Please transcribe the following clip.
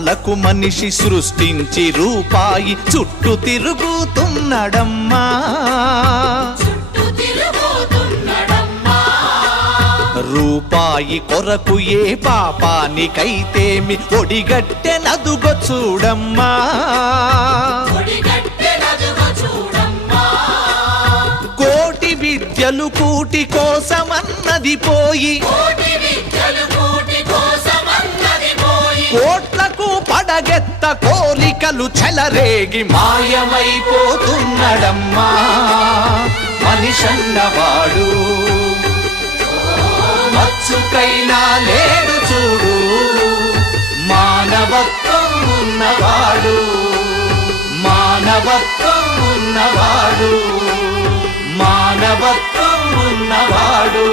రూపాలకు మనిషి సృష్టించి రూపాయి చుట్టూ తిరుగుతున్నడమ్మా. రూపాయి కొరకు ఏ పాపానికైతేమి ఒడిగట్టెనదుగో చూడమ్మా. కోటి విద్యలు కూటి కోసమన్నది పోయి కోట్లకు పడగెత్త కోరికలు చెలరేగి మాయమైపోతున్నడమ్మా మనిషన్నవాడు. మచ్చుకైనా లేడు చూడు మానవత్వం ఉన్నవాడు, మానవత్వం ఉన్నవాడు, మానవత్వం ఉన్నవాడు.